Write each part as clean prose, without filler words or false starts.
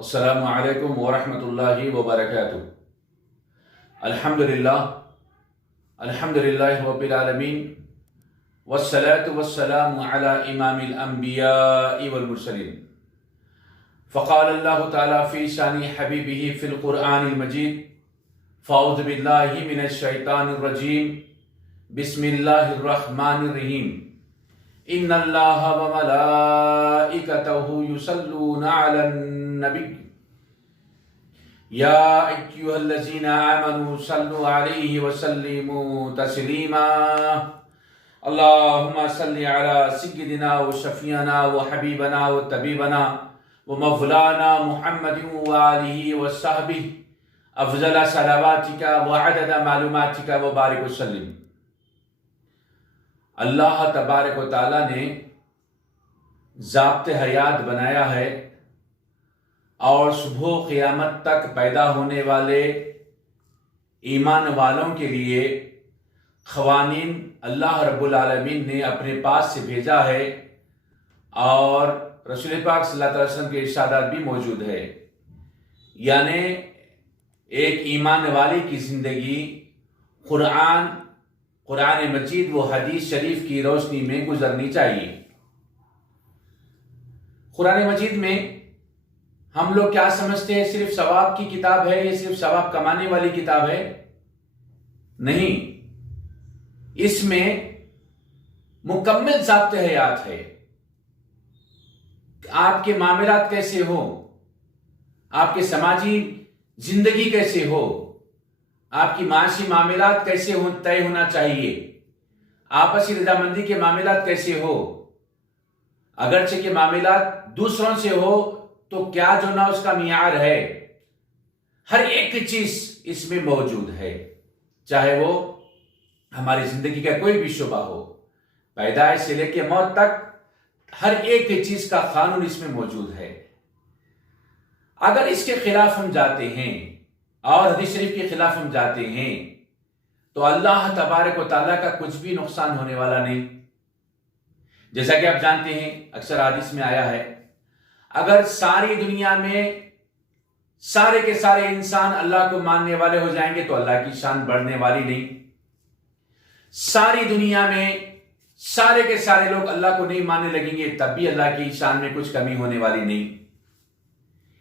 अस्सलामु अलैकुम वरहमतुल्लाहि वबरकातुहू। अल्हम्दुलिल्लाह अल्हम्दुलिल्लाहि रब्बिल आलमीन वस्सलातु वस्सलामु अला इमामिल अंबियाइ वल मुरसलीन। फ़क़ाल अल्लाहु तआला फ़ी शानि हबीबिही फ़िल क़ुरआनिल मजीद फ़अऊज़ु बिल्लाहि मिनश शैतानिर रजीम बिस्मिल्लाहिर रहमानिर रहीम। इन्नल्लाह व मलाइकतहु युसल्लूना अलन नबी या अय्युहल्लज़ीना आमनू सल्लु अलैहि व सल्लिमू तस्लीमा। अल्लाहुम्मा सल्लि अला सय्यिदिना व शफ़ीअना व हबीबना व तबीबना व मौलाना मुहम्मदिन व आलिहि व सहबिहि अफ़ज़ल सलावातिका व अदद मालूमातिका व बारिक वसल्लिम। अल्लाह तबारक व तआला ने ज़ाब्ते हयात बनाया है और सुबह क़यामत तक पैदा होने वाले ईमान वालों के लिए क़वानीन अल्लाह रब्बुल आलमीन ने अपने पास से भेजा है और रसूल पाक सल्लल्लाहु अलैहि वसल्लम के इरशादात भी मौजूद है। यानी एक ईमान वाले की ज़िंदगी कुरान मजीद व हदीस शरीफ की रोशनी में गुजरनी चाहिए। कुरान मजीद में हम लोग क्या समझते हैं, सिर्फ सवाब की किताब है, ये सिर्फ सवाब कमाने वाली किताब है? नहीं, इसमें मुकम्मल ज़ाब्ते हयात है। आपके मामलात कैसे हो, आपके समाजी जिंदगी कैसे हो, आपकी माशी मामलात कैसे हो तय होना चाहिए, आपसी रजामंदी के मामलात कैसे हो, अगरचे के मामलात दूसरों से हो तो क्या जो ना उसका मियार है, हर एक चीज इसमें मौजूद है। चाहे वो हमारी जिंदगी का कोई भी शुबा हो, पैदाइश से लेकर मौत तक हर एक चीज का कानून इसमें मौजूद है। अगर इसके खिलाफ हम जाते हैं और हदीस शरीफ के खिलाफ हम जाते हैं तो अल्लाह तबारक व तआला का कुछ भी नुकसान होने वाला नहीं। जैसा कि आप जानते हैं, अक्सर हदीस में आया है, अगर सारी दुनिया में सारे के सारे इंसान अल्लाह को मानने वाले हो जाएंगे तो अल्लाह की शान बढ़ने वाली नहीं। सारी दुनिया में सारे के सारे लोग अल्लाह को नहीं मानने लगेंगे तब भी अल्लाह की शान में कुछ कमी होने वाली नहीं।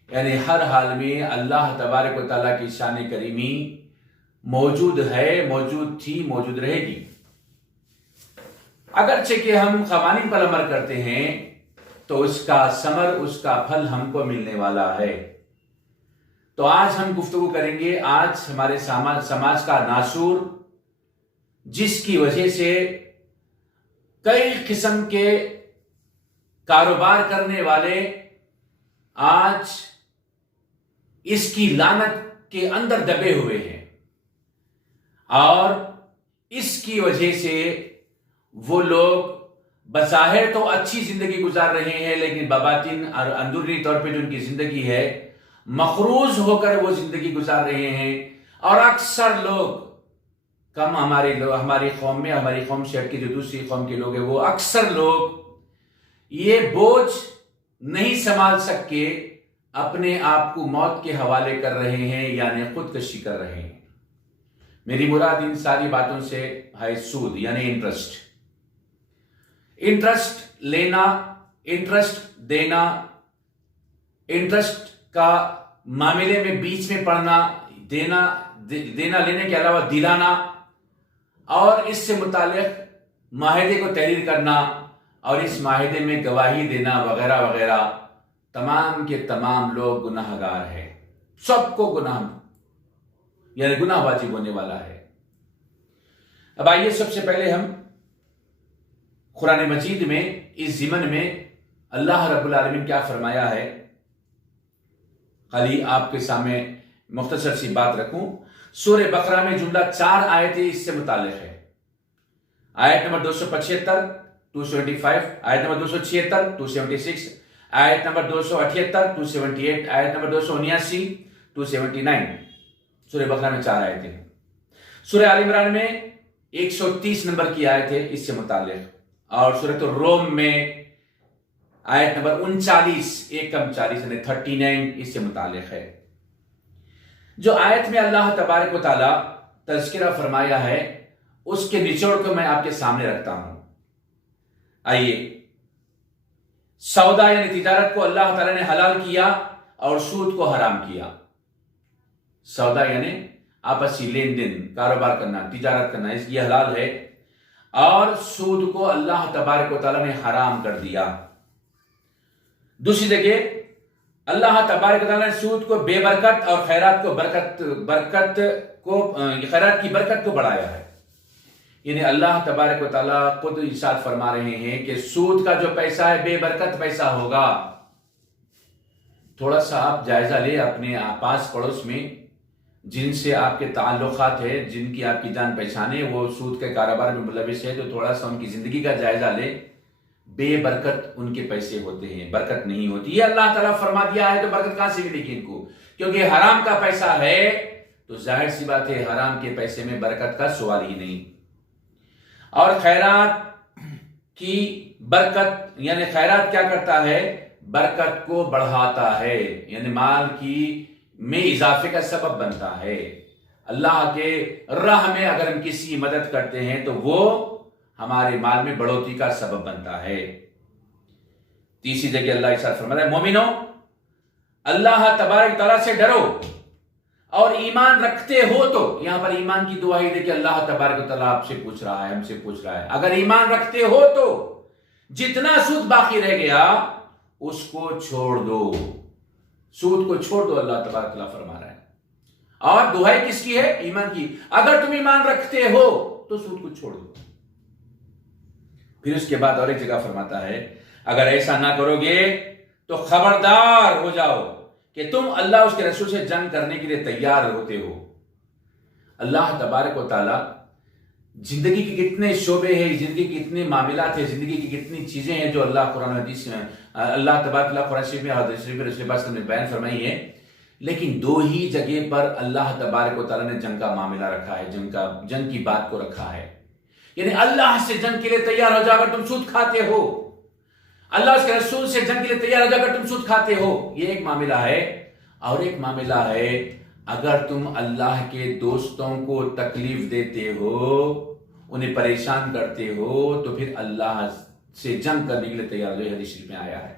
यानी हर हाल में अल्लाह तबारक व तआला की शान करीमी मौजूद है, मौजूद थी, मौजूद रहेगी। अगरचे कि हम क़वानीन पर अमल करते हैं तो उसका समर, उसका फल हमको मिलने वाला है। तो आज हम गुफ्तगू करेंगे आज हमारे समाज का नासूर, जिसकी वजह से कई किस्म के कारोबार करने वाले आज इसकी लानत के अंदर दबे हुए हैं और इसकी वजह से वो लोग बज़ाहिर तो अच्छी जिंदगी गुजार रहे हैं, लेकिन बबातिन और अंदरूनी तौर पे जो उनकी जिंदगी है मखरूज होकर वो जिंदगी गुजार रहे हैं। और अक्सर लोग हमारी कौम में, हमारी कौम से हट के जो दूसरी कौम के लोग हैं, वो अक्सर लोग ये बोझ नहीं संभाल सके अपने आप को मौत के हवाले कर रहे हैं, यानी खुदकशी कर रहे हैं। मेरी मुराद इन सारी बातों से है सूद, यानी इंटरेस्ट लेना, इंटरेस्ट देना, इंटरेस्ट का मामले में बीच में पड़ना, देना लेने के अलावा दिलाना और इससे मुतालिक माहिदे को तहरीर करना और इस माहिदे में गवाही देना वगैरह वगैरह, तमाम के तमाम लोग गुनाहगार हैं। सबको गुनाह वाजिब होने वाला है। अब आइए सबसे पहले हम कुरान मजीद में इस ज़िमन में अल्लाह रब्बुल आलमीन क्या फरमाया है, खाली आपके सामने मुख्तसर सी बात रखूं। सूरह बकरा में जुमला 4 आयतें इससे मुतालिक है। आयत नंबर 275, 275, आयत नंबर 276, 276, आयत नंबर 278, 278, आयत नंबर 279, 279। सूरह बकरा में 4 आयतें हैं। सूरह आल इमरान में 130 नंबर की आयत है इससे मुतालिक, और सूरह रोम में आयत नंबर 39, 1-40 यानी 39 इससे मुतालिक है। जो आयत में अल्लाह तबारक व तआला तज़किरा फरमाया है उसके निचोड़ को मैं आपके सामने रखता हूं। आइए, सौदा यानी तिजारत को अल्लाह ताला ने हलाल किया और सूद को हराम किया। सौदा यानी आपसी लेन देन, कारोबार करना, तिजारत करना, इसलिए हलाल है, और सूद को अल्लाह तबारक व तआला ने हराम कर दिया। दूसरी जगह अल्लाह तबारक व तआला ने सूद को बेबरकत और खैरात की बरकत को बढ़ाया है। यानी अल्लाह तबारक व तआला खुद इरशाद फरमा रहे हैं कि सूद का जो पैसा है बेबरकत पैसा होगा। थोड़ा सा आप जायजा ले अपने पास पड़ोस में जिनसे आपके ताल्लुकात है, जिनकी आपकी जान पहचान है, वो सूद के कारोबार में मुलविस है, तो थोड़ा सा उनकी जिंदगी का जायजा ले। बेबरकत उनके पैसे होते हैं, बरकत नहीं होती। ये अल्लाह ताला फरमा दिया है, तो बरकत कहां से मिलेगी इनको? क्योंकि हराम का पैसा है, तो जाहिर सी बात है हराम के पैसे में बरकत का सवाल ही नहीं। और खैरात की बरकत यानी खैरात क्या करता है? बरकत को बढ़ाता है, यानी माल की में इजाफे का सबब बनता है। अल्लाह के राह में अगर हम किसी की मदद करते हैं तो वो हमारे माल में बढ़ोतरी का सबब बनता है। तीसरी जगह अल्लाह इरशाद फरमाता है, मोमिनो अल्लाह तबारक तआला से डरो और ईमान रखते हो। तो यहां पर ईमान की दुआ ही देखिए, अल्लाह तबारक तआला आपसे पूछ रहा है, हमसे पूछ रहा है, अगर ईमान रखते हो तो जितना सूद बाकी रह गया उसको छोड़ दो, सूद को छोड़ दो, अल्लाह तबारक तआला फरमा रहा है। और दुहाई किसकी है? ईमान की। अगर तुम ईमान रखते हो तो सूद को छोड़ दो। फिर उसके बाद और एक जगह फरमाता है, अगर ऐसा ना करोगे तो खबरदार हो जाओ कि तुम अल्लाह उसके रसूल से जंग करने के लिए तैयार होते हो। अल्लाह तबारक व तआला जिंदगी के कितने शोबे हैं, जिंदगी के कितने मामलात हैं, जिंदगी की कितनी चीजें हैं जो अल्लाह कुरान हदीस में अल्लाह तबारक व कुरान शरीफ में हदीस शरीफ में रसूल पाक ने बयान फरमाई है। लेकिन दो ही जगह पर अल्लाह तबारक व तआला ने जंग का मामला रखा है, जंग की बात को रखा है। यानी अल्लाह से जंग के लिए तैयार हो जाओ अगर तुम सूद खाते हो, अल्लाह के रसूल से जंग के लिए तैयार हो जाओ अगर तुम सूद खाते हो। ये एक मामला है। और एक मामला है, अगर तुम अल्लाह के दोस्तों को तकलीफ देते हो, उन्हें परेशान करते हो, तो फिर अल्लाह से जंग करने के लिए तैयार हो, हदीस शरीफ में आया है।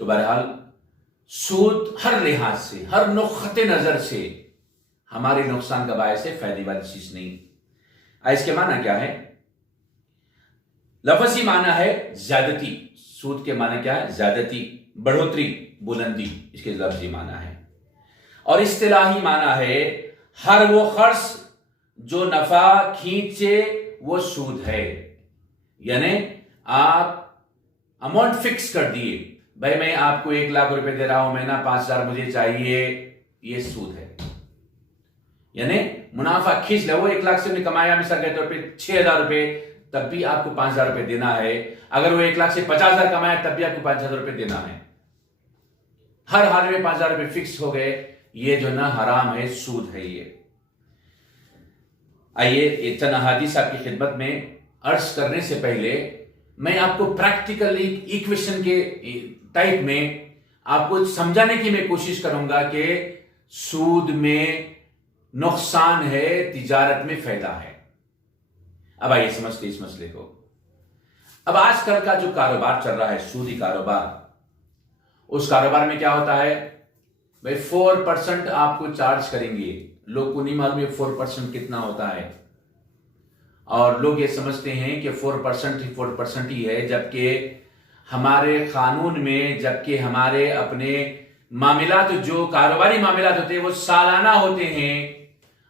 तो बहरहाल सूद हर लिहाज से, हर नुक्ते नजर से हमारे नुकसान का बायस है, फायदे वाली चीज नहीं। इसके माना क्या है? लफ्ज़ी माना है ज्यादती। सूद के माना क्या है? ज्यादती, बढ़ोतरी, बुलंदी, इसके लफ्ज़ी माना है। और इस्तिलाही माना है हर वो खर्च जो नफा खींचे वो सूद है। यानी आप अमाउंट फिक्स कर दिए, भाई मैं आपको 1 लाख रुपए दे रहा हूं, महीना 5,000 मुझे चाहिए, ये सूद है। यानी मुनाफा खींच ले, वो 1 लाख से कमाया मिसाल के तौर पे 6,000 रुपए, तब भी आपको 5,000 रुपए देना है। अगर वो 1 लाख से 50,000 कमाया तब भी आपको 5,000 रुपए देना है। हर हाल में 5,000 रुपए फिक्स हो गए, ये जो ना हराम है, सूद है ये। आइए चंद अहादीस आपकी खिदमत में अर्ज करने से पहले मैं आपको प्रैक्टिकली इक्वेशन के टाइप में आपको समझाने की मैं कोशिश करूंगा कि सूद में नुकसान है, तिजारत में फायदा है। अब आइए समझते इस मसले को। अब आजकल का जो कारोबार चल रहा है, सूदी कारोबार, उस कारोबार में क्या होता है भाई, 4% आपको चार्ज करेंगे। लोग को नहीं मालूम 4% कितना होता है, और लोग ये समझते हैं कि 4% ही है, जबकि हमारे कानून में, जबकि हमारे अपने मामलात जो कारोबारी मामलात होते हैं वो सालाना होते हैं,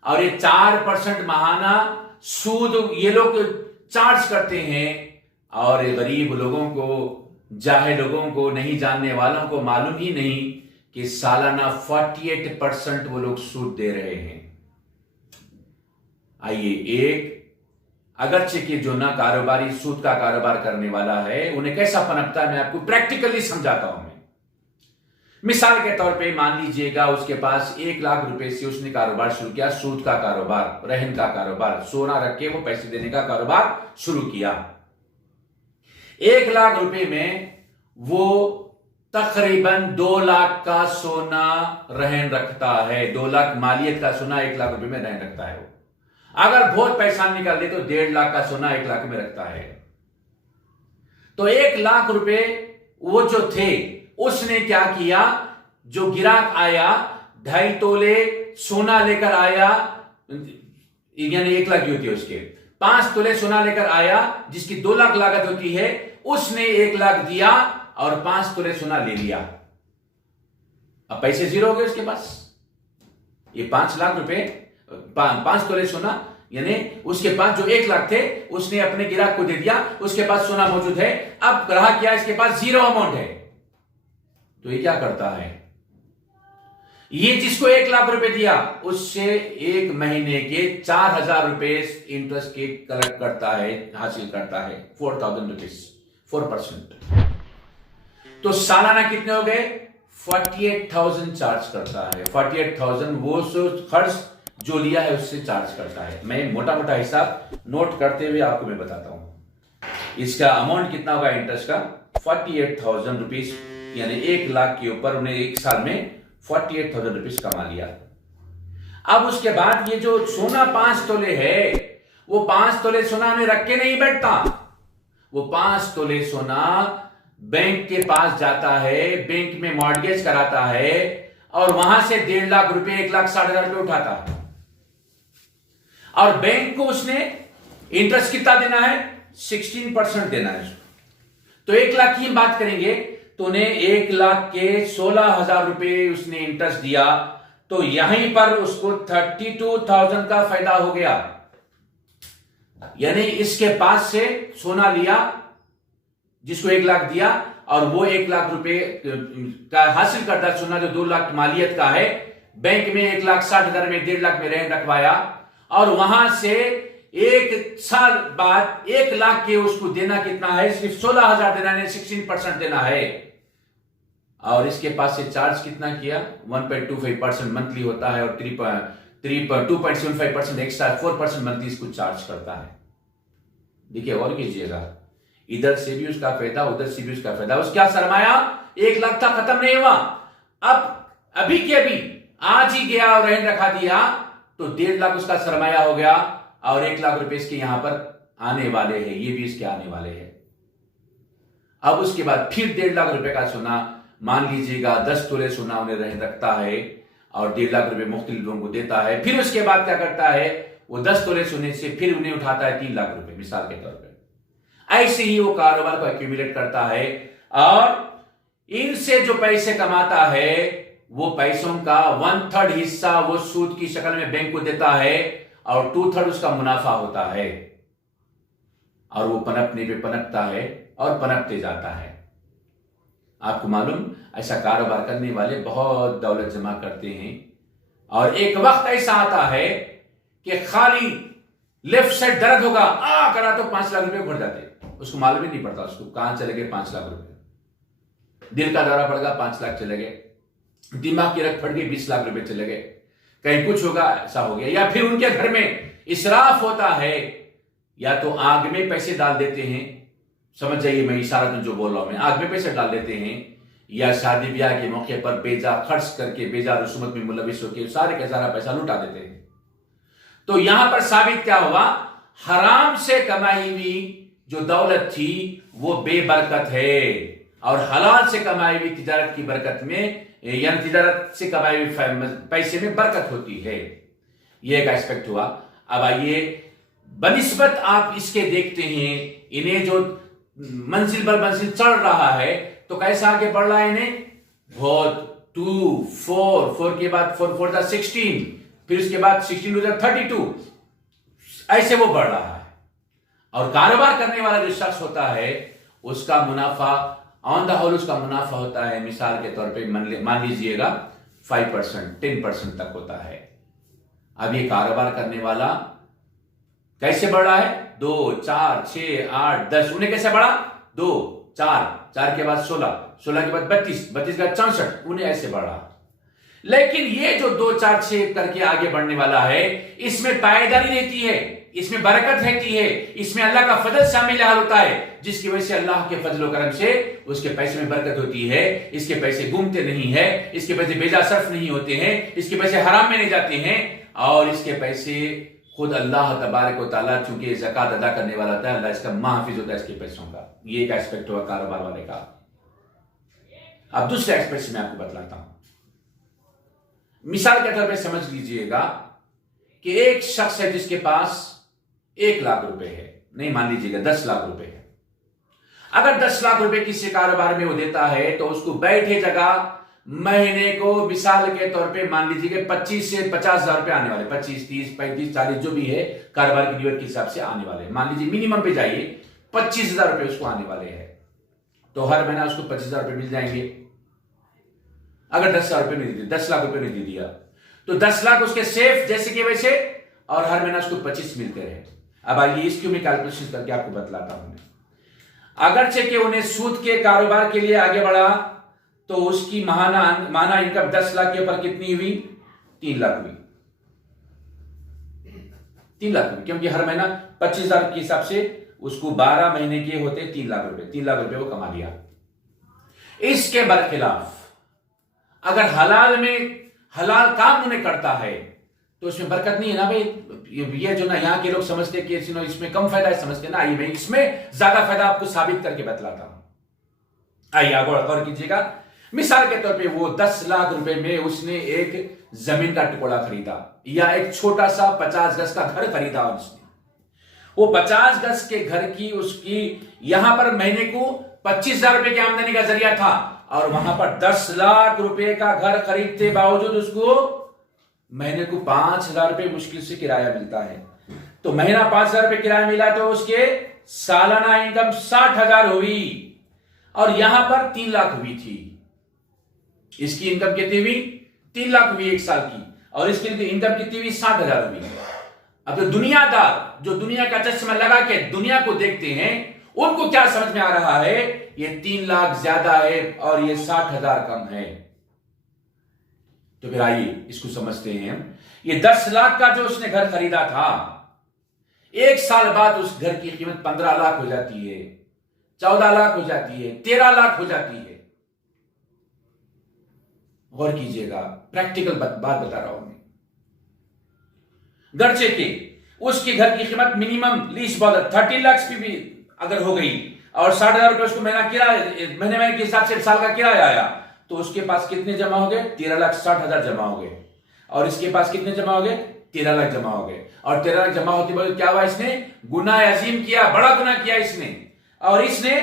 और ये 4% माहाना सूद ये लोग चार्ज करते हैं। और गरीब लोगों को, जाहिल लोगों को, नहीं जानने वालों को मालूम ही नहीं कि सालाना 48% वो लोग सूद दे रहे हैं। आइए, एक अगरचे के जो ना कारोबारी सूद का कारोबार करने वाला है, उन्हें कैसा पनपता है मैं आपको प्रैक्टिकली समझाता हूं। मैं मिसाल के तौर पे मान लीजिएगा उसके पास 1 लाख रुपए से उसने कारोबार शुरू किया, सूद का कारोबार, रहन का कारोबार, सोना रख के वो पैसे देने का कारोबार शुरू किया। 1 लाख रुपए में वो तकरीबन 2 लाख का सोना रहन रखता है। 2 लाख मालियत का सोना 1 लाख रुपए में रहन रखता है। वो अगर बहुत पैसा निकाल दे तो 1.5 लाख का सोना 1 लाख में रखता है। तो 1 लाख रुपए वो जो थे, उसने क्या किया, जो गिराक आया 2.5 तोले सोना लेकर आया, यानी 1 लाख की होती है उसके 5 तोले सोना लेकर आया, जिसकी 2 लाख लागत होती है। उसने 1 लाख दिया और 5 तोले सोना ले लिया। अब पैसे जीरो हो गए उसके पास। ये 5 लाख रुपए 5 तोले सोना, यानी उसके पास जो 1 लाख थे उसने अपने गिराक को दे दिया, उसके पास सोना मौजूद है। अब रहा क्या, इसके पास जीरो अमाउंट है। तो ये क्या करता है, ये जिसको 1 लाख रुपए दिया उससे 1 महीने के 4,000 रुपए इंटरेस्ट के कलेक्ट करता है, हासिल करता है। 4,000 रुपीज 4%। तो सालाना कितने हो गए, 48,000 चार्ज करता है। 48,000 वो खर्च जो लिया है उससे चार्ज करता है। मैं मोटा मोटा हिसाब नोट करते हुए आपको मैं बताता हूं। इसका अमाउंट कितना होगा इंटरेस्ट का, 48,000 रुपीज, यानी 1 लाख के ऊपर उन्हें 1 साल में 48,000 रुपीज कमा लिया। अब उसके बाद ये जो सोना 5 तोले है, वो 5 तोले सोना में रख के नहीं बैठता। वो 5 तोले सोना बैंक के पास जाता है, बैंक में मॉर्गेज कराता है और वहां से 1.5 लाख रुपए 1,60,000 रुपए उठाता है। और बैंक को उसने इंटरेस्ट कितना देना है, 16% देना है। तो 1 लाख की बात करेंगे तो उन्हें 1 लाख के 16,000 रुपए उसने इंटरेस्ट दिया। तो यहीं पर उसको 32,000 का फायदा हो गया। यानी इसके पास से सोना लिया जिसको 1 लाख दिया, और वो 1 लाख रुपए का हासिल करता सोना जो 2 लाख मालियत का है, बैंक में 1,60,000 में 1.5 लाख में रहन रखवाया, और वहां से 1 साल बाद 1 लाख के उसको देना कितना है, सिर्फ 16,000 देना है, 16% देना है। और इसके पास से चार्ज कितना किया, 1.25% मंथली होता है, और 2.75% एक्स्ट्रा 4% मंथली इसको चार्ज करता है। देखिए और कीजिएगा, इधर से भी उसका फायदा, उधर से भी उसका फायदा। उसका सरमाया 1 लाख था, खत्म नहीं हुआ। अब अभी के अभी आज ही गया और रहन रखा दिया तो 1.5 लाख उसका सरमाया हो गया, और 1 लाख रुपए इसके यहां पर आने वाले हैं, ये भी इसके आने वाले हैं। अब उसके बाद फिर 1.5 लाख रुपए का सोना, मान लीजिएगा 10 तोले सोना उन्हें रहन रखता है और 1.5 लाख रुपए मुख्तलिफ लोगों को देता है। फिर उसके बाद क्या करता है, वो 10 तोले सोने से फिर उन्हें उठाता है 3 लाख रुपए, मिसाल के तौर पर। ऐसे ही वो कारोबार को एक्यूमुलेट करता है, और इनसे जो पैसे कमाता है वो पैसों का 1/3 हिस्सा वो सूद की शक्ल में बैंक को देता है, और 2/3 उसका मुनाफा होता है। और वो पनपने पे पनपता है और पनपते जाता है। आपको मालूम, ऐसा कारोबार करने वाले बहुत दौलत जमा करते हैं, और एक वक्त ऐसा आता है कि खाली लेफ्ट साइड दर्द होगा, करा तो 5 लाख रुपए भर जाते, उसको मालूम ही नहीं पड़ता उसको कहां चले गए 5 लाख रुपए। दिल का दौरा पड़ गया, 5 लाख चले गए। दिमाग की रख फट गई, 20 लाख रुपए चले गए। कहीं कुछ होगा, ऐसा हो गया। या फिर उनके घर में इसराफ होता है, या तो आग में पैसे डाल देते हैं, समझ जाइए मैं इशारा जो बोल रहा हूं, मैं आग में पैसे डाल देते हैं, या शादी ब्याह के मौके पर बेजा खर्च करके, बेजा रसूमत में मुलविस होकर सारे का सारा पैसा लुटा देते हैं। तो यहां पर साबित क्या हुआ, हराम से कमाई हुई जो दौलत थी वो बेबरकत है, और हलाल से कमाई हुई तिजारत की बरकत में, यानी तिजारत से कमाई हुई पैसे में बरकत होती है। यह एक एस्पेक्ट हुआ। अब आइए बनिस्बत आप इसके देखते हैं, इन्हें जो मंजिल पर मंजिल चढ़ रहा है तो कैसा आगे बढ़ रहा है, इन्हें बहुत 2 4 के बाद 4 था 16, फिर उसके बाद 16 था 32, ऐसे वो बढ़ रहा है। और कारोबार करने वाला जो शख्स होता है उसका मुनाफा ऑन द होल, उसका मुनाफा होता है मिसाल के तौर पे मान लीजिएगा 5% 10% तक होता है। अब ये कारोबार करने वाला कैसे बढ़ रहा है, 2 4 6 8 10, उन्हें कैसे बढ़ा, 2 4 के बाद 16 के बाद 32 के बाद 64, उन्हें ऐसे बढ़ा। लेकिन ये जो 2 4 6 करके आगे बढ़ने वाला है, इसमें पायदारी रहती है। इसमें बरकत रहती है, इसमें अल्लाह का फजल शामिल होता है, जिसकी वजह से अल्लाह के फजल व करम से उसके पैसे में बरकत होती है। इसके पैसे घूमते नहीं है, इसके पैसे बेजा सर्फ नहीं होते हैं, इसके पैसे हराम में नहीं जाते हैं, और इसके पैसे खुद अल्लाह तबारक व तआला चूंकि ज़कात अदा करने वाला होता है, अल्लाह इसका महफिज होता है इसके पैसों का। ये एक एस्पेक्ट हुआ कारोबार वाले का। अब दूसरे एस्पेक्ट से मैं आपको बतलाता हूं। मिसाल के तौर पर समझ लीजिएगा कि एक शख्स है जिसके पास 1 लाख रुपए है, नहीं मान लीजिएगा 10 लाख रुपए है। अगर 10 लाख रुपए किसी कारोबार में वो देता है तो उसको बैठे जगह महीने को मिसाल के तौर पे मान लीजिए 25 से 50,000 रुपए आने वाले, 25, 30, 35, 40 जो भी है कारोबार की नीयत के हिसाब से आने वाले। मान लीजिए मिनिमम पे जाइए 25,000 रुपए उसको आने वाले हैं, तो हर महीना उसको 25,000 रुपए मिल जाएंगे। अगर 10,000 रुपए नहीं दिए, 10 लाख रुपए नहीं दिया, तो 10 लाख उसके सेफ जैसे कि वैसे, और हर महीना उसको 25 मिलते रहे। अब आइए इसकी मैं कैलकुलेशन करके आपको बतलाता हूं। अगरचे कि उन्हें सूद के कारोबार के लिए आगे बढ़ा तो उसकी माना इनकम 10 लाख के ऊपर कितनी हुई? 3 लाख हुई। 3 लाख हुई, क्योंकि हर महीना 25,000 के हिसाब से उसको 12 महीने के होते 3 लाख रुपए, 3 लाख रुपए वो कमा लिया। इसके बरखिलाफ अगर हलाल में हलाल काम उन्हें करता है तो इसमें बरकत नहीं है ना भाई। ये जो ना यहाँ के लोग समझते कि इसमें कम फायदा है, समझते ना, आइए मैं इसमें ज्यादा फायदा आपको साबित करके बतलाता हूं। आइए आप गौर कीजिएगा। मिसाल के तौर पे वो 10 लाख रुपए में उसने एक जमीन का टुकड़ा खरीदा या एक छोटा सा 50 गज का घर खरीदा। उसने वो 50 गज के घर की उसकी यहां पर महीने को 25,000 रुपए की आमदनी का जरिया था, और वहां पर 10 लाख रुपए का घर खरीदते बावजूद उसको महीने को 5,000 रुपए मुश्किल से किराया मिलता है। तो महीना 5,000 रुपए किराया मिला तो उसके सालाना इनकम 60,000 हुई, और यहां पर 3 लाख हुई थी। इसकी इनकम कितनी हुई? 3 लाख हुई 1 साल की, और इसकी इनकम कितनी हुई? 60,000 हुई। अब जो दुनियादार, जो दुनिया का चश्मा लगा के दुनिया को देखते हैं, उनको क्या समझ में आ रहा है? ये 3 लाख ज्यादा है और ये 60,000 कम है। तो फिर आइए इसको समझते हैं। ये 10 लाख का जो उसने घर खरीदा था, 1 साल बाद उस घर की कीमत 15 लाख हो जाती है, 14 लाख हो जाती है, 13 लाख हो जाती है। गौर कीजिएगा, प्रैक्टिकल बात बता रहा हूं मैं। गर्चे के उसके घर की कीमत मिनिमम लीज बहुत 30 लाख भी अगर हो गई, और 60,000 रुपए उसको महीना किराया, महीने के हिसाब से साल का किराया आया, तो उसके पास कितने जमा हो गए? 13,60,000 जमा हो गए। और इसके पास कितने जमा हो गए? 13 लाख जमा हो गए। और 13 लाख जमा होते वक्त क्या हुआ? इसने गुनाह अजीम किया, बड़ा गुनाह किया इसने, और इसने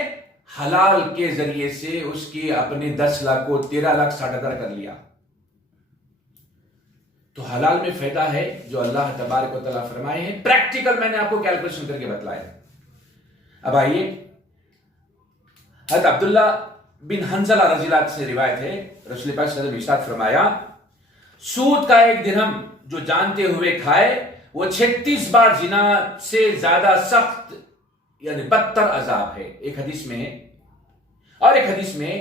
हलाल के जरिए से उसकी अपने 10 लाख को 13,60,000 कर लिया। तो हलाल में फायदा है जो अल्लाह तबारक व तआला फरमाए हैं। प्रैक्टिकल मैंने आपको कैलकुलेशन करके बतलाया। अब आइए, हज़रत अब्दुल्ला बिन हंज़ला रज़ियल्लाहु से रिवायत है, रसूल पाक सल्लल्लाहु अलैहि वसल्लम ने इरशाद फरमाया, सूद का 1 दिरहम जो जानते हुए खाए वो 36 बार जिना से ज्यादा सख्त यानी बदतर अजाब है, एक हदीस में है, और एक हदीस में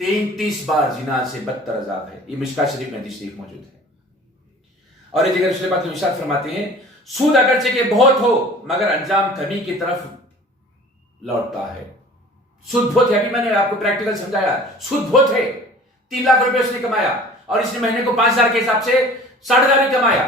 33 बार जिना से बदतर अजाब है। ये मिशकात शरीफ में हदीस शरीफ मौजूद है। और एक जगह रसूल पाक इरशाद फरमाते हैं, सूद अगरचे के बहुत हो मगर अंजाम कमी की तरफ लौटता है। सूद बहुत है, अभी मैंने आपको प्रैक्टिकल समझाया, सूद बहुत है। 3 लाख रुपए उसने कमाया और इसने महीने को 5,000 के हिसाब से 60,000 ही कमाया,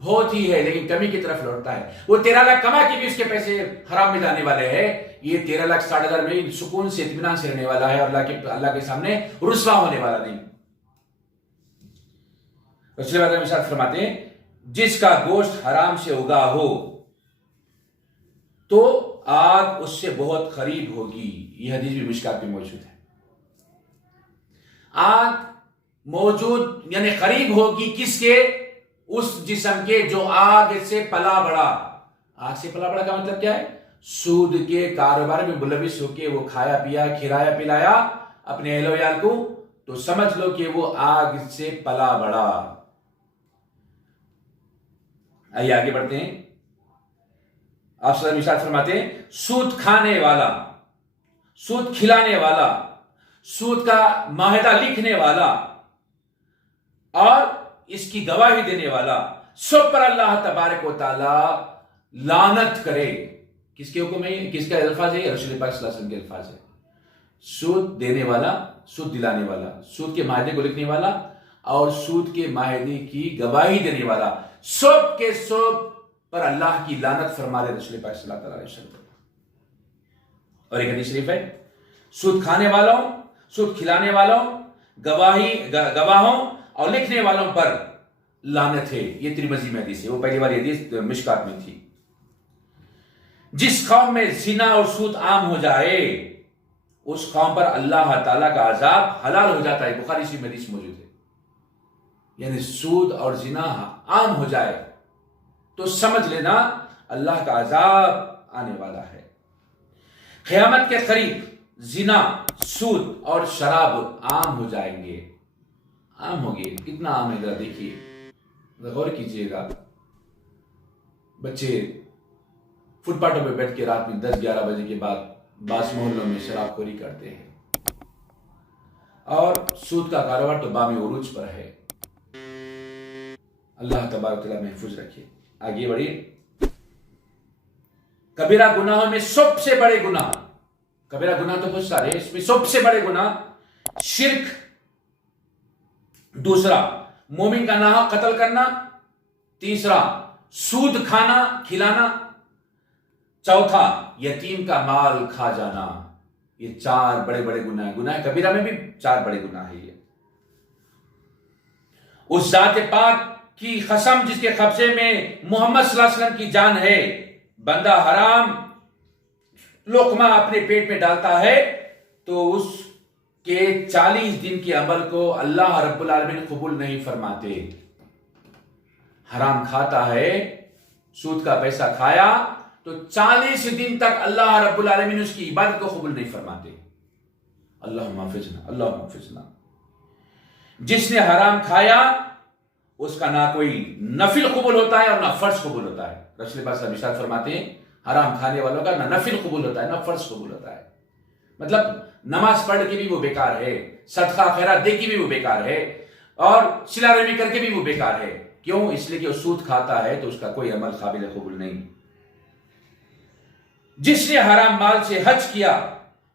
बहुत ही है, लेकिन कमी की तरफ लौटता है। वो 13 लाख कमा के भी उसके पैसे हराम में जाने वाले हैं। ये 13,60,000 में सुकून से इत्मीनान से रहने वाला है, और अल्लाह के सामने रुसवा होने वाला नहीं। रसूल फरमाते हैं, जिसका गोश्त हराम से उगा हो तो आग उससे बहुत करीब होगी। यह हदीस भी मिशकात में मौजूद है। आग मौजूद यानी करीब होगी किसके? उस जिस्म के जो आग से पला बढ़ा। आग से पला बढ़ा का मतलब क्या है? सूद के कारोबार में मुलविस होके वो खाया पिया, खिलाया पिलाया अपने अहलो याल को, तो समझ लो कि वो आग से पला बढ़ा। आइए आगे बढ़ते हैं। आप सल्लल्लाहु अलैहि वसल्लम फरमाते हैं, सूद खाने वाला, सूद खिलाने वाला, सूद का माहिदा लिखने वाला और इसकी गवाही देने वाला, सब पर अल्लाह तबारक व तआला लानत करे। किसके हुक्म है? किसका अल्फाज है? रसूल पाक सल्लल्लाहु अलैहि वसल्लम के अल्फाज है। सूद देने वाला, सूद दिलाने वाला, सूद के मायदे को लिखने वाला और सूद के मायदे की गवाही देने वाला, सब के सब पर अल्लाह की लानत फरमा रहे रसूल पाक सल्लल्लाहु अलैहि वसल्लम। और एक हदीस शरीफ है, सूद खाने वालों, सूद खिलाने वालों, गवाहों और लिखने वालों पर लानत है। ये तिरमिज़ी में हदीस है, वो पहली वाली हदीस मिशकात में थी। जिस कौम में जिना और सूद आम हो जाए उस कौम पर अल्लाह ताला का अजाब हलाल हो जाता है। बुखारी शरीफ में हदीस मौजूद है। यानी सूद और जिना आम हो जाए तो समझ लेना अल्लाह का अजाब आने वाला है। क़यामत के करीब जिना, सूद और शराब आम हो जाएंगे। आम हो गए, कितना आम है जरा देखिए, गौर कीजिएगा। बच्चे फुटपाथों पर बैठ के रात में 10-11 बजे के बाद बास मोहल्लों में शराबखोरी करते हैं और सूद का कारोबार तो बामी उरूज पर है। अल्लाह तबारक व तआला महफूज रखे। आगे बढ़िए। कबीरा गुनाहों में सबसे बड़े गुनाह, कबीरा गुनाह तो बहुत सारे, इसमें सबसे बड़े गुनाह शिर्क, दूसरा मोमिन का नाहक कत्ल करना, तीसरा सूद खाना खिलाना, चौथा यतीम का माल खा जाना। ये 4 बड़े बड़े गुनाह, गुनाह कबीरा में भी 4 बड़े गुनाह है ये। उस जात पाक की कसम जिसके कब्जे में मोहम्मद सल्लल्लाहु अलैहि वसल्लम की जान है, बंदा हराम लोकमा अपने पेट में डालता है तो उसके 40 दिन के अमल को अल्लाह रब्बुल आलमीन कबूल नहीं फरमाते। हराम खाता है, सूद का पैसा खाया तो 40 दिन तक अल्लाह रब्बुल आलमीन उसकी इबादत को कबूल नहीं फरमाते। अल्लाह माफिजना, अल्लाह माफिजना। जिसने हराम खाया उसका ना कोई नफिल कबूल होता है और ना फर्ज कबूल होता है। रसूल पाक सल्लल्लाहु अलैहि वसल्लम फरमाते हैं हराम खाने वालों का ना नफिल कबूल होता है ना फर्ज कबूल होता है। मतलब नमाज पढ़ के भी वो बेकार है, सदका खैरात दे के भी वो बेकार है और सिला रहमी करके भी वो बेकार है। क्यों? इसलिए कि वो सूद खाता है तो उसका कोई अमल काबिल कबूल नहीं। जिसने हराम माल से हज किया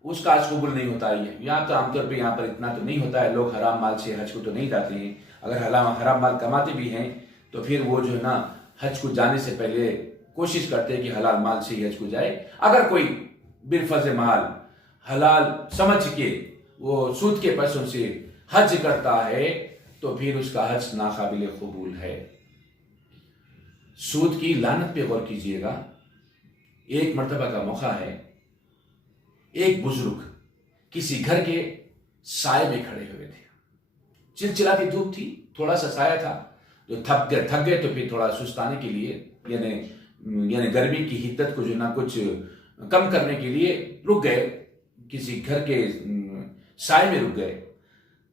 उसका हज कबूल नहीं होता है। यहां तो आमतौर पर यहां पर इतना तो नहीं होता है, लोग हराम माल से हज को तो नहीं जाते हैं। अगर हराम माल कमाते भी हैं तो फिर वो जो है ना हज को जाने से पहले कोशिश करते हैं कि हलाल माल से ही हज को जाए। अगर कोई बिलफज माल हलाल समझ के वो सूद के पैसों से हज करता है तो फिर उसका हज नाकाबिल कबूल है। सूद की लानत पे गौर कीजिएगा। एक मर्तबा का मौका है, एक बुजुर्ग किसी घर के साए में खड़े हुए थे। चिलचिलाती धूप थी, थोड़ा सा साया था, जो थक गए तो फिर थोड़ा सुस्ताने के लिए यानी गर्मी की हिद्दत को जो ना कुछ कम करने के लिए रुक गए, किसी घर के साए में रुक गए।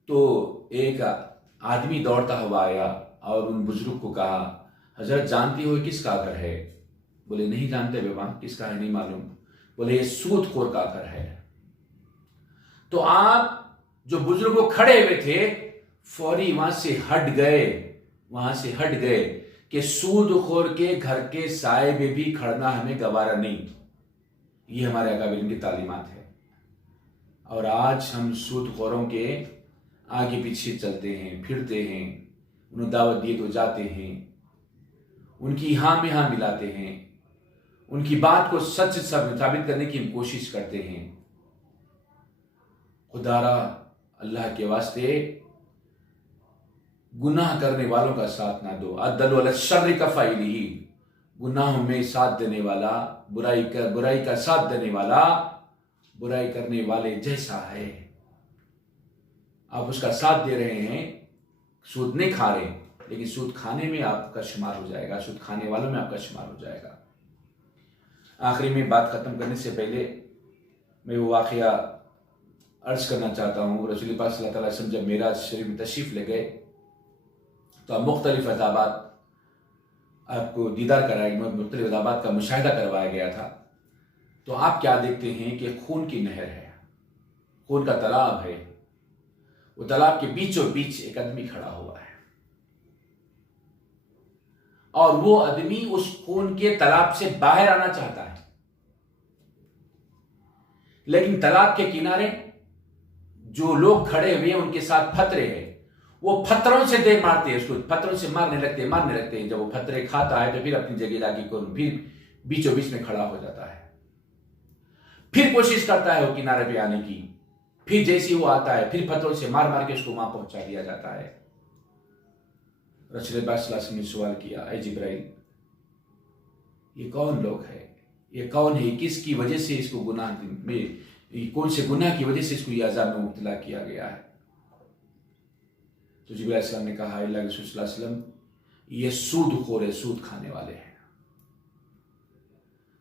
तो एक आदमी दौड़ता हुआ आया और उन बुजुर्ग को कहा, हजरत जानती हो किसका घर है? बोले नहीं जानते बेवा, किसका है नहीं मालूम। बोले ये सूदखोर का घर है। तो आप जो बुजुर्ग खड़े हुए थे फौरी वहां से हट गए कि सूदखोर के घर के साए में भी खड़ना हमें गवारा नहीं। ये हमारे अकाबिरीन की तालीमात है। और आज हम सूदखोरों के आगे पीछे चलते हैं, फिरते हैं, उन्हें दावत दिए तो जाते हैं, उनकी हाँ में हाँ मिलाते हैं, उनकी बात को सच साबित करने की हम कोशिश करते हैं। खुदारा अल्लाह के वास्ते गुनाह करने वालों का साथ ना दो। अद्दल अला शर्रि का फाइलिही, गुनाहों में साथ देने वाला, बुराई का साथ देने वाला बुराई करने वाले जैसा है। आप उसका साथ दे रहे हैं, सूद नहीं खा रहे, लेकिन सूद खाने में आपका शुमार हो जाएगा, सूद खाने वालों में आपका शुमार हो जाएगा। आखिरी में बात खत्म करने से पहले मैं वो वाकया अर्ज करना चाहता हूँ। रसूल पाक सल्लल्लाहु अलैहि वसल्लम जब मेराज शरीफ में तशरीफ ले गए तो मुख्तलिफ अज़ाबात आपको दीदार कराया, मुख्तलिफ अज़ाबात का मुशाहिदा करवाया गया था। तो आप क्या देखते हैं कि खून की नहर है, खून का तालाब है। वो तालाब के बीचों बीच एक आदमी खड़ा हुआ है और वो आदमी उस खून के तालाब से बाहर आना चाहता है, लेकिन तालाब के किनारे जो लोग खड़े हुए हैं उनके साथ फतरे हैं, वो पत्थरों से दे मारते हैं उसको, पत्थरों से मारने लगते हैं। जब वो पत्थरे खाता है तो फिर अपनी जगह जाके फिर बीचों बीच में खड़ा हो जाता है, फिर कोशिश करता है वो किनारे पे आने की, फिर जैसे वो आता है फिर पत्थरों से मार मार के उसको वहां पहुंचा दिया जाता है। रसूल सल्लल्लाहु अलैहि वसल्लम ने सवाल किया, ऐ जिब्राइल, ये कौन लोग है, ये कौन है, किसकी वजह से इसको गुनाह में, कौन से गुनाह की वजह से इसको ये अज़ाब में मुब्तला किया गया है? तो जिब्राइल अलैहिस्सलाम ने कहा, अल्लाह के रसूल सल्लल्लाहु अलैहि वसल्लम, ये सूदखोर है, सूद खाने वाले हैं।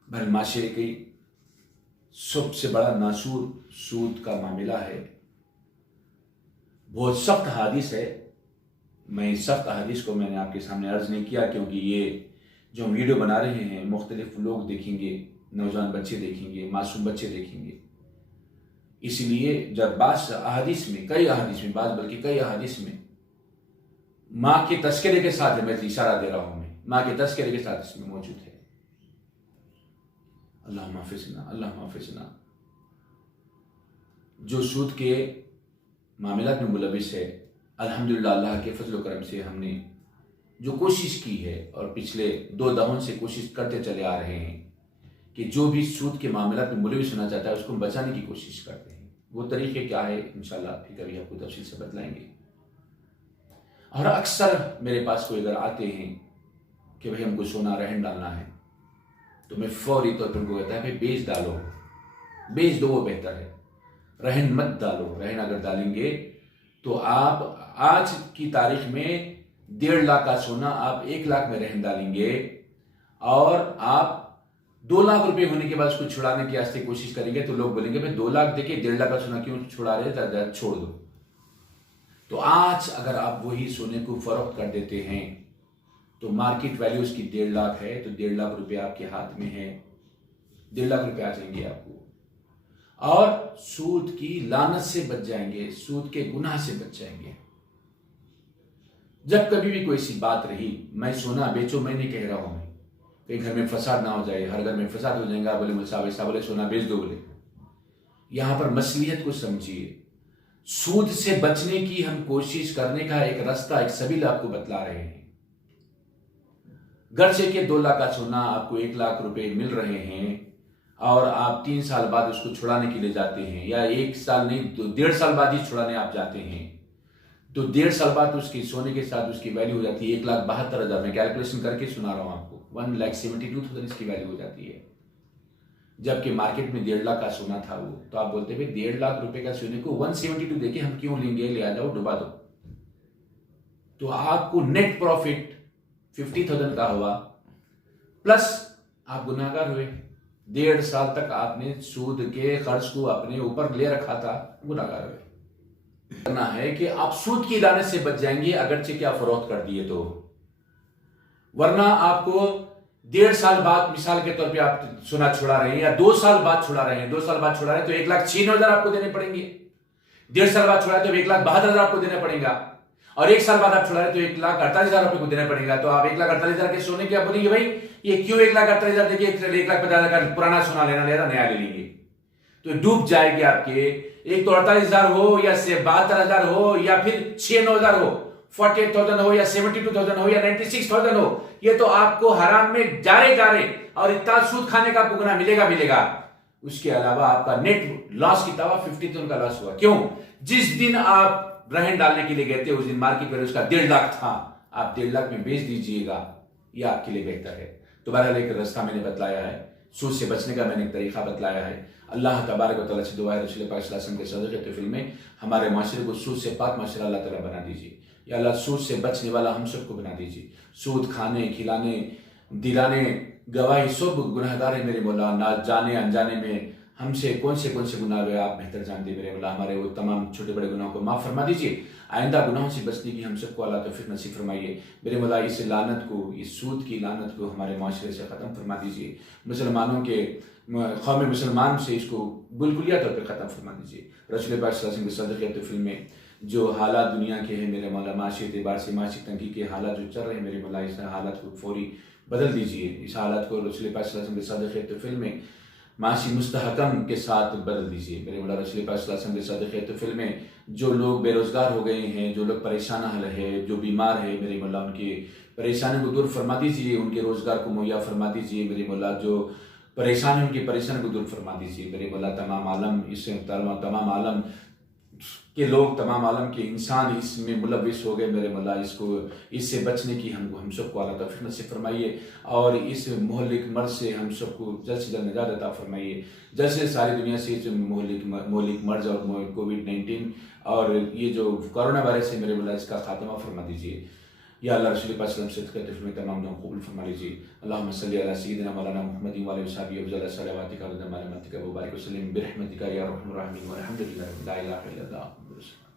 भर माशरे की सबसे बड़ा नासूर सूद का मामला है। बहुत सख्त हदीस है, मैं इस सख्त हदीस को मैंने आपके सामने अर्ज नहीं किया, क्योंकि ये जो हम वीडियो बना रहे हैं मुख्तलिफ लोग देखेंगे, नौजवान बच्चे देखेंगे, मासूम बच्चे देखेंगे, इसलिए जब कई अहादीस में कई अहादीस में माँ के तस्करे के साथ, मैं इशारा दे रहा हूं, मैं माँ के तस्करे के साथ इसमें मौजूद है। अल्लाह माफ़िज़ना। जो सूद के मामलात में मुलविस है, अल्हम्दुलिल्लाह अल्लाह के फजल करम से हमने जो कोशिश की है और पिछले 2 दहाकों से कोशिश करते चले आ रहे हैं कि जो भी सूद के मामलात में मुलविस होना चाहता है उसको हम बचाने की कोशिश करते हैं। वो तरीके क्या है इंशाल्लाह फिर कभी आपको तफसील से बतलाएंगे। और अक्सर मेरे पास कोई अगर आते हैं कि भाई हमको सोना रहन डालना है, तो मैं फौरी तौर पर उनको कहता है भाई बेच दो, वो बेहतर है, रहन मत डालो। रहन अगर डालेंगे तो आप आज की तारीख में 1.5 लाख का सोना आप 1 लाख में रहन डालेंगे, और आप 2 लाख रुपए होने के बाद उसको छुड़ाने की आस्ते कोशिश करेंगे तो लोग बोलेंगे भाई 2 लाख देके 1.5 लाख का सोना क्यों छुड़ा रहे, छोड़ दो। तो आज अगर आप वही सोने को फरोख्त कर देते हैं तो मार्केट वैल्यू उसकी 1.5 लाख है, तो 1.5 लाख रुपए आपके हाथ में है, 1.5 लाख रुपए आ जाएंगे आपको, और सूद की लानत से बच जाएंगे, सूद के गुनाह से बच जाएंगे। जब कभी भी कोई सी बात रही, मैं सोना बेचो, मैं नहीं कह रहा हूं, कहीं घर में फसाद ना हो जाए, हर घर में फसाद हो जाएगा, बोले मुझसे ऐसा बोले सोना बेच दो, बोले यहां पर मसलियत को समझिए। सूद से बचने की हम कोशिश करने का एक रास्ता, एक सबील आपको बतला रहे हैं। घर से के 2 लाख का सोना आपको 1 लाख रुपए मिल रहे हैं, और आप 3 साल बाद उसको छुड़ाने के लिए जाते हैं, या 1 साल नहीं तो 1.5 साल बाद ही छुड़ाने आप जाते हैं, तो 1.5 साल बाद उसकी सोने के साथ उसकी वैल्यू हो जाती है 1,72,000। मैं कैलकुलेशन करके सुना रहा हूं आपको, 1,72,000 इसकी वैल्यू हो जाती है, जबकि मार्केट में 1.5 लाख का सोना था वो। तो आप बोलते भाई 1.5 लाख रुपए का सोने को 172 देके हम क्यों लेंगे, ले आ जाओ डुबा दो। तो आपको नेट प्रॉफिट 50,000 का हुआ, प्लस आप गुनाहगार हुए। 1.5 साल तक आपने सूद के कर्ज को अपने ऊपर ले रखा था, गुनाहगार हुए। करना है कि आप सूद की लानत से बच जाएंगे, अगरचे क्या फरोख्त कर दिए तो, वरना आपको 1.5 साल बाद मिसाल के तौर पे आप सोना छुड़ा रहे हैं, या 2 साल बाद छुड़ा रहे हैं, 2 साल बाद छुड़ा रहे हैं तो 1,96,000 आपको देने पड़ेंगे। 1.5 साल बाद छुड़ा रहे तो 1,72,000 आपको देना पड़ेगा, और 1 साल बाद आप छुड़ा रहे तो 1,48,000 रुपए को देना पड़ेगा। तो आप 1,48,000 के सोने के आप बोलेंगे भाई ये क्यों 1,48,000 देखिए, 1,50,000 का पुराना सोना लेना नया ले लेंगे, तो डूब जाएगी आपके। एक तो 48,000 हो, या 72,000 हो, या फिर 96,000 हो, 48,000 हो, या 72,000 हो, या 96,000 हो, ये तो आपको हराम में जा रहे और इतना सूद खाने का गुनाह मिलेगा। उसके अलावा आपका नेट लॉस की तवा 50,000 का लॉस हुआ। क्यों? जिस दिन आप रहन डालने के लिए गए थे उस दिन मार्केट में उसका 1.5 लाख था, आप 1.5 लाख में बेच दीजिएगा, यह आपके लिए बेहतर है। तो बहरहाल एक रास्ता मैंने बतलाया है, सूद से बचने का मैंने एक तरीका बतलाया है। अल्लाह तबारक व तआला से दुआ है रसूल पाक सल्लल्लाहु अलैहि वसल्लम के सदक़े तौफ़ील में हमारे माशरे को सूद से पाक माशरा अल्लाह ताला बना दीजिए। या अल्लाह सूद से बचने वाला हम सबको बना दीजिए। सूद खाने, खिलाने, दिलाने, गवाही सब गुनाहगार है मेरे मौला, ना जाने अनजाने में हमसे कौन से गुनाह हुए आप बेहतर जानते मेरे मौला। हमारे वो तमाम छोटे बड़े गुनाहों को माफ़ फरमा दीजिए। आइंदा गुनाहों से बचने की हम सबको अल्लाह तौफीक नसीब फरमाइए मेरे मौला। इस लानत को, इस सूद की लानत को हमारे माशरे से ख़त्म फरमा दीजिए। मुसलमानों के कौम मुसलमान से इसको बिल्कुलिया तौर पर ख़त्म फरमा दीजिए। रसूल पाक सल्लल्लाहु अलैहि वसल्लम के सदक़े तौफ़ील में जो हालात दुनिया के हैं मेरे मौला, माशी एतबार से माशी तंगी के हालात जो चल रहे हैं मेरे मौला, इस हालात को फौरी बदल दीजिए। इस हालात को रसूल पाक सल्लल्लाहु अलैहि वसल्लम के सदक़े में माशी मुस्तहकम के साथ बदल दीजिए मेरे मौला। रसूल पाक सल्लल्लाहु अलैहि वसल्लम के सदक़े में जो लोग बेरोज़गार हो गए हैं, जो लोग परेशान हाल है, जो बीमार है मेरे मौला, उनकी परेशानियों को दूर फरमा दीजिए, उनके रोज़गार को मुहैया फरमा दीजिए मेरे मौला। जो परेशानी, उनकी परेशानी को दूर फरमा दीजिए मेरे मौला। तमाम आलम इससे तमाम आलम के लोग, तमाम आलम के इंसान इसमें मुलविस हो गए मेरे मौला। इसको, इससे बचने की हम सबको अल्लाह तौफीक नसीब फरमाइए और इस मोहलिक मर्ज से हम सबको जल्द से जल्द निजात अता फरमाइए। जल्द से सारी दुनिया से जो मोहलिक मर्ज और कोविड-19 और ये जो कोरोना वायरस है मेरे मौला, इसका खात्मा फरमा दीजिए या अल्लाह। रसूल पाक सल्लल्लाहु अलैहि वसल्लम से तमाम दुआ कबूल फरमा लीजिए। अल्लाहुम्मा सल्लि अला सय्यिदिना मौलाना मुहम्मदिन व अला वसहबिहि अफज़ल सलावातिका व सलाम बिरहमतिका या अरहमर राहिमीन वल्हम्दुलिल्लाहि ला इलाहा इल्लल्लाह।